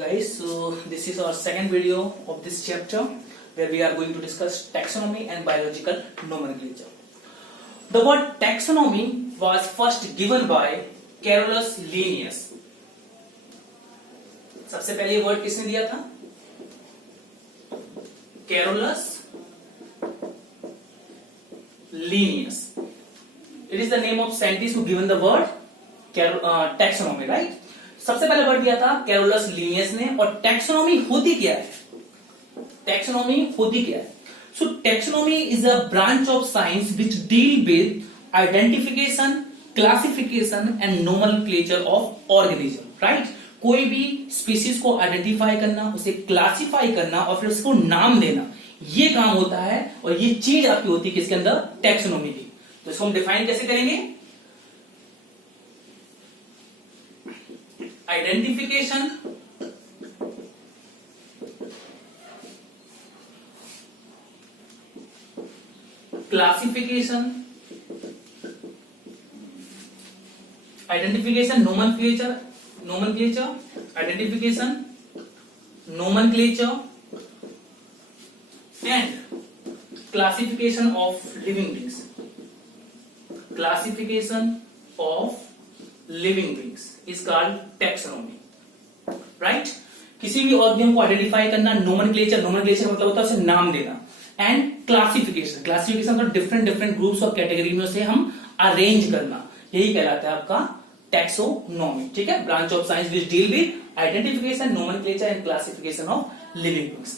guys, so this is our second video of this chapter where we are going to discuss taxonomy and biological nomenclature. The word taxonomy was first given by Carolus Linnaeus. सबसे पहले ये word किसने दिया था? Carolus Linnaeus. It is the name of scientist who given the word taxonomy, right? सबसे पहले word दिया था कैरोलस लीनियस ने। और टैक्सोनॉमी होती क्या है? टैक्सोनॉमी होती क्या है? So taxonomy is a branch of science which deal with identification, classification and nomenclature of organism, right? कोई भी स्पीसीज को आइडेंटिफाई करना, उसे क्लासिफाई करना और फिर उसको नाम देना, ये काम होता है। और ये चीज आपकी होती है किसके अंदर? टैक्सोनॉमी की। तो इसको हम डिफाइन कैसे करेंगे? Identification, classification, identification, nomenclature, identification, nomenclature and classification of living beings. Classification of living beings is called taxonomy, right? किसी भी ऑर्गेनिज्म को आइडेंटिफाई करना, नोमेनक्लेचर मतलब होता है उसे नाम देना, एंड क्लासिफिकेशन मतलब डिफरेंट ग्रुप्स और कैटेगरी में उसे हम अरेंज करना, यही कहलाता है आपका टैक्सोनॉमी, ठीक है? Branch of science which deal with identification, nomenclature and classification of living beings.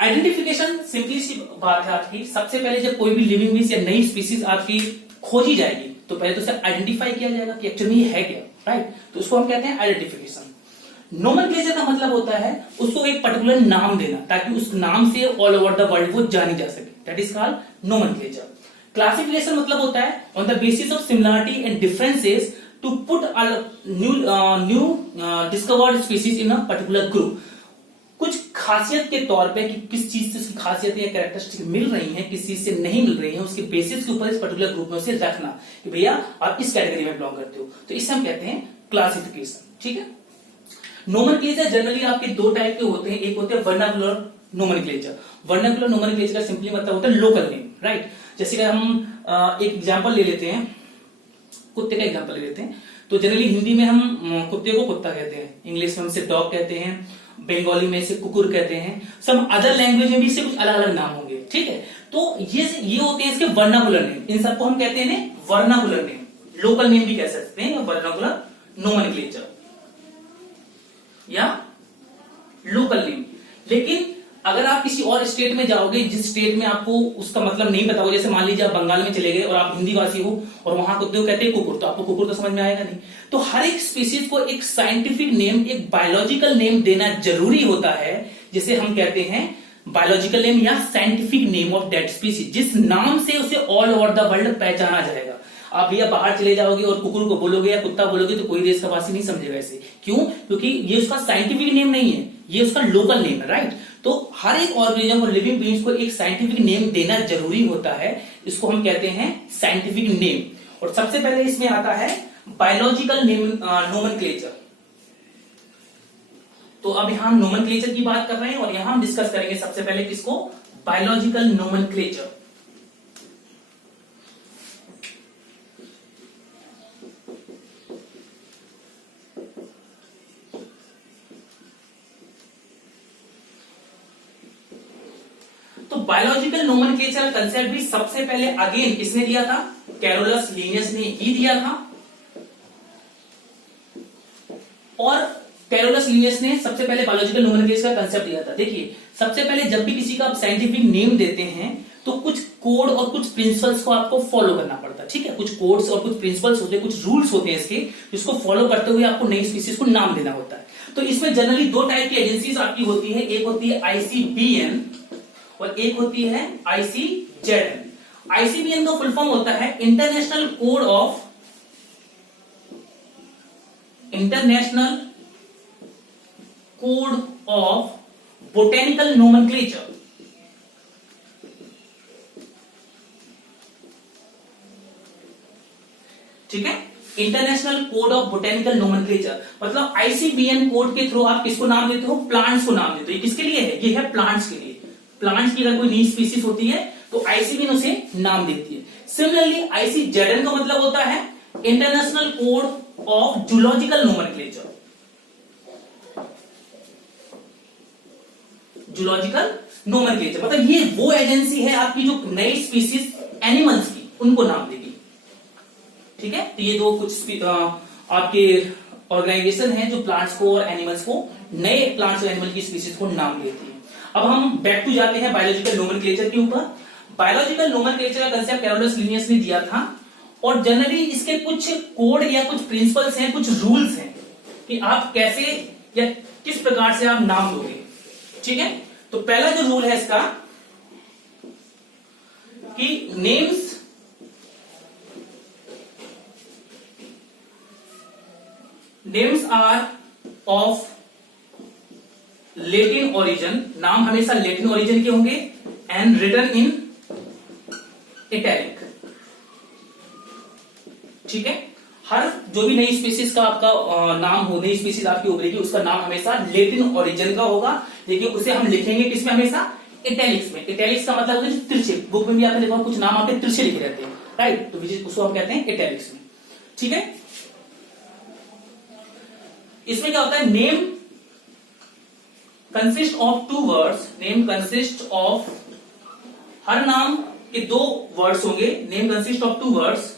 Identification simply सी बात है आपकी, सबसे पहले जब कोई भी लिविंग बींग्स या नई स्पीसीज आपकी खोजी जाएगी तो पहले तो उसे आइडेंटिफाई किया जाएगा कि एक्चुअली ये है क्या, राइट? तो उसको हम कहते हैं आइडेंटिफिकेशन। नोमेनक्लेचर का मतलब होता है उसको एक पर्टिकुलर नाम देना ताकि उस नाम से ऑल ओवर द वर्ल्ड वो जानी जा सके, that is called nomenclature. Classification मतलब होता है on the basis of similarity and differences to put new discovered species in a particular group. कुछ खासियत के तौर पे कि किस चीज से उसकी खासियत या कैरेक्टरिस्टिक मिल रही है, किस चीज से नहीं मिल रही है, उसके बेसिस के ऊपर इस पर्टिकुलर ग्रुप में उसे रखना कि भैया आप इस कैटेगरी में बिलोंग करते हो, तो इसे हम कहते हैं क्लासिफिकेशन, ठीक है? नोमेनक्लेचर जनरली आपके दो टाइप के होते हैं, एक होते हैं वर्नाकुलर नोमेनक्लेचर। वर्नाकुलर नोमेनक्लेचर का सिंपली मतलब होता है लोकल नेम, राइट? जैसे कि हम एक एग्जांपल ले लेते हैं, कुत्ते का एग्जांपल ले लेते हैं। तो जनरली हिंदी में हम कुत्ते को कुत्ता कहते हैं, इंग्लिश में हम इसे डॉग कहते हैं, बंगाली में इसे कुकुर कहते हैं, सब अदर लैंग्वेज में भी इससे कुछ अलग अलग नाम होंगे, ठीक है? तो ये होते हैं इसके वर्नाकुलर नेम, इन सबको हम कहते हैं वर्नाकुलर नेम, लोकल नेम भी कह सकते हैं, वर्नाकुलर नोमेनक्लेचर या लोकल नेम। लेकिन अगर आप किसी और स्टेट में जाओगे जिस स्टेट में आपको उसका मतलब नहीं पता हो, जैसे मान लीजिए आप बंगाल में चले गए और आप हिंदी वासी हो और वहां कुत्ते को कहते हैं कुकुर, तो आपको कुकुर तो समझ में आएगा नहीं। तो हर एक स्पीसीज को एक साइंटिफिक नेम, एक बायोलॉजिकल नेम देना जरूरी होता है, जिसे हम कहते हैं बायोलॉजिकल नेम या scientific name of that species, जिस नाम से उसे ऑल ओवर द वर्ल्ड पहचाना जाएगा। आप भैया बाहर चले जाओगे और कुकुर को बोलोगे या कुत्ता बोलोगे तो कोई देश का वासी नहीं समझेगा इसे। क्यों? क्योंकि ये उसका साइंटिफिक नेम नहीं है, ये उसका लोकल नेम है, राइट? तो हर एक ऑर्गेनिज्म और लिविंग बीइंग्स को एक साइंटिफिक नेम देना जरूरी होता है, इसको हम कहते हैं साइंटिफिक नेम। और सबसे पहले इसमें आता है बायोलॉजिकल नोमेनक्लेचर। तो अब यहां हम नोमेनक्लेचर की बात कर रहे हैं और यहां हम डिस्कस करेंगे सबसे पहले किसको? Biological nomenclature. तो बायोलॉजिकल नोमेनक्लेचर कंसेप्ट भी सबसे पहले अगेन किसने दिया था? कैरोलस लीनियस ने ही दिया था। और कैरोलस लीनियस ने सबसे पहले बायोलॉजिकल नोमेनक्लेचर का कंसेप्ट दिया था। देखिए, सबसे पहले जब भी किसी का आप साइंटिफिक नेम देते हैं तो कुछ कोड और कुछ प्रिंसिपल्स को आपको फॉलो करना पड़ता है, ठीक है? कुछ कोड्स और कुछ प्रिंसिपल्स होते हैं, कुछ रूल्स होते हैं इसके, जिसको फॉलो करते हुए आपको नई स्पीसीज को नाम देना होता है। तो इसमें जनरली दो टाइप की एजेंसीज आपकी होती है, एक होती है ICBN और एक होती है ICZN। ICBN का फुल फॉर्म होता है international code of botanical nomenclature. ठीक है। International code of botanical nomenclature, मतलब आईसीबीएन कोड के थ्रू आप किसको नाम देते हो, प्लांट्स को नाम देते हो। ये किसके लिए है, ये है प्लांट्स के लिए। प्लांट्स की अगर कोई न्यू स्पीसीज होती है तो आईसीबीएन उसे नाम देती है। सिमिलरली आईसीजेडएन का मतलब होता है international code of zoological nomenclature. Zoological nomenclature मतलब ये वो एजेंसी है आपकी जो नई स्पीसीज एनिमल्स की उनको नाम देगी। ठीक है, तो ये दो कुछ आपके ऑर्गेनाइजेशन है जो प्लांट्स को और एनिमल्स को, नए प्लांट्स और एनिमल की स्पीसीज को नाम देती है। अब हम बैक टू जाते हैं बायोलॉजिकल नोमेनक्लेचर के ऊपर। बायोलॉजिकल नोमेनक्लेचर का कंसेप्ट कैरोलस लिनियस ने दिया था और जनरली इसके कुछ कोड या कुछ प्रिंसिपल्स हैं, कुछ रूल्स हैं कि आप कैसे या किस प्रकार से आप नाम दोगे। ठीक है, तो पहला जो रूल है इसका कि names are of Latin origin, नाम हमेशा लेटिन ओरिजिन के होंगे, एंड रिटन इन इटैलिक। ठीक है, हर जो भी नई स्पीसीज का आपका नाम हो, नई स्पीसीज आपकी उभरेगी, उसका नाम हमेशा लेटिन ओरिजिन का होगा, लेकिन उसे हम लिखेंगे किसमें, हमेशा इटैलिक्स में। इटैलिक्स का मतलब होता है तिरछे, बुक में भी आपने देखा कुछ नाम आपके तिरछे लिखे रहते हैं, राइट, तो उसको हम कहते हैं इटैलिक्स में। ठीक है, इसमें क्या होता है, name consist of 2 words, name consist of, हर नाम के 2 वर्ड्स होंगे, name consist of 2 words.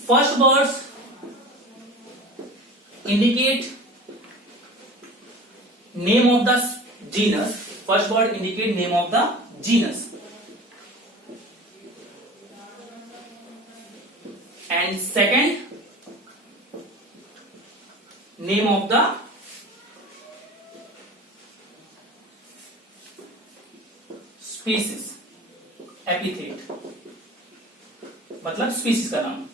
First words indicate name of the genus, first word indicate name of the genus, and second name of the species, epithet मतलब species का नाम।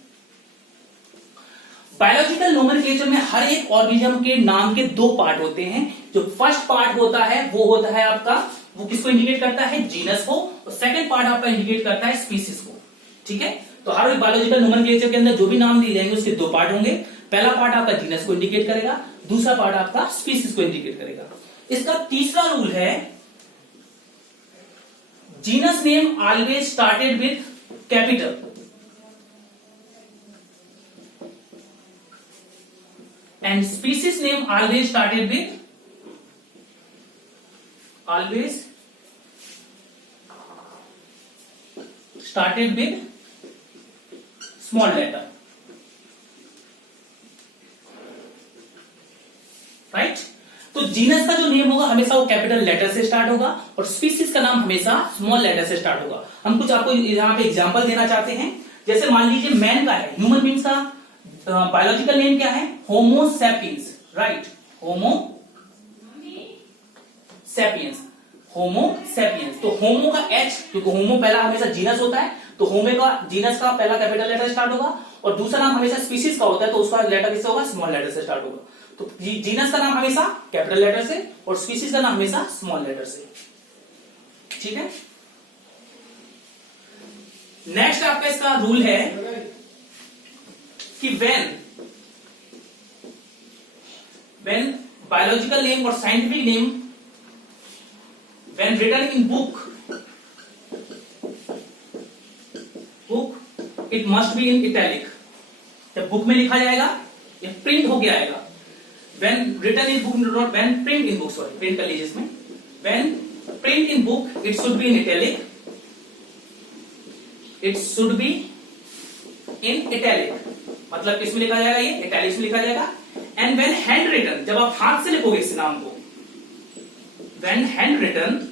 Biological nomenclature में हर एक organism के नाम के 2 पार्ट होते हैं। जो फर्स्ट पार्ट होता है वो होता है आपका, वो किसको इंडिकेट करता है, जीनस को, और सेकंड पार्ट आपका इंडिकेट करता है स्पीसीज को। ठीक है, तो हर बायोलॉजिकल नोमेनक्लेचर के अंदर जो भी नाम दिए जाएंगे उसके 2 पार्ट होंगे। पहला पार्ट आपका जीनस को इंडिकेट करेगा, दूसरा पार्ट आपका स्पीसीज को इंडिकेट करेगा। इसका तीसरा रूल है, genus name always started with capital, and species name always started with small letter, right. तो जीनस का जो नेम होगा हमेशा वो कैपिटल लेटर से स्टार्ट होगा और स्पीसीज का नाम हमेशा स्मॉल लेटर से स्टार्ट होगा। हम कुछ आपको यहां पे एग्जांपल देना चाहते हैं, जैसे मान लीजिए मैन का है, ह्यूमन बींग्स का बायोलॉजिकल नेम क्या है, Homo sapiens, right, Homo sapiens, Homo sapiens. तो होमो का एच, क्योंकि होमो पहला हमेशा जीनस होता है, तो होमो का जीनस का पहला कैपिटल लेटर स्टार्ट होगा, और दूसरा नाम हमेशा स्पीसीज का होता है तो उसका लेटर किससे होगा, स्मॉल लेटर से स्टार्ट होगा। तो जीनस का नाम हमेशा कैपिटल लेटर से और स्पीसीज का नाम हमेशा स्मॉल लेटर से। ठीक है, नेक्स्ट आपका इसका रूल है कि when biological name or scientific name when written in book it must be in italic। जब बुक में लिखा जाएगा या प्रिंट होके आएगा, when written in book, not when print in book, sorry, print कर लीजिए इसमें, when print in book it should be in italic, it should be in italic, मतलब किसमें लिखा जाएगा, ये इटैलिक्स में लिखा जाएगा। एंड व्हेन हैंड रिटन, जब आप हाथ से लिखोगे इस नाम को, when hand written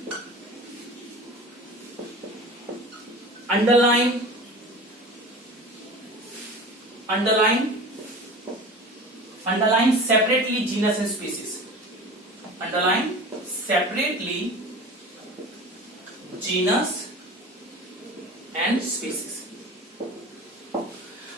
underline separately genus and species, underline separately genus and species.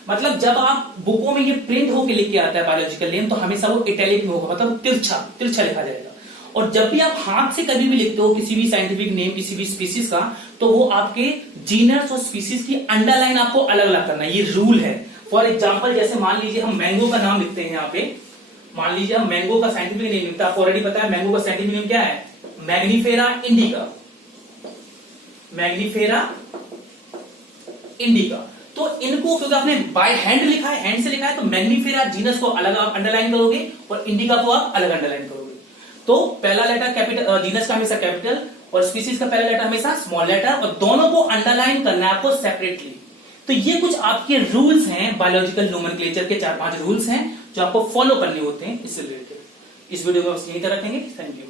मतलब जब आप बुकों में ये प्रिंट होके लिख के आता है बायोलॉजिकल नेम, तो हमेशा वो इटैलिक में होगा, मतलब तिरछा लिखा जाएगा। और जब भी आप हाथ से कभी भी लिखते हो किसी भी साइंटिफिक नेम किसी भी स्पीसीज का, तो वो आपके जीनस और स्पीसीज की अंडरलाइन आपको अलग अलग करना है, ये रूल है। फॉर एग्जाम्पल जैसे मान लीजिए हम मैंगो का नाम लिखते हैं यहाँ पे, मान लीजिए हम मैंगो का साइंटिफिक नेम लिखते हैं, आपको ऑलरेडी पता है मैंगो का साइंटिफिक नेम क्या है, मैग्निफेरा इंडिका, मैग्निफेरा इंडिका। तो इनको क्योंकि आपने बाय हैंड लिखा है, हैंड से लिखा है, तो मैग्निफेरा जीनस को अलग आप अंडरलाइन करोगे और इंडिका को आप अलग अंडरलाइन करोगे। तो पहला लेटर कैपिटल, जीनस का हमेशा कैपिटल और स्पीसीज का पहला लेटर हमेशा स्मॉल लेटर, और दोनों को अंडरलाइन करना है आपको सेपरेटली। तो ये कुछ आपके रूल्स हैं, बायोलॉजिकल नोमेनक्लेचर के 4-5 रूल्स हैं जो आपको फॉलो करने होते हैं इससे रिलेटेड। इस वीडियो को बस यहीं तक रखेंगे। Thank you.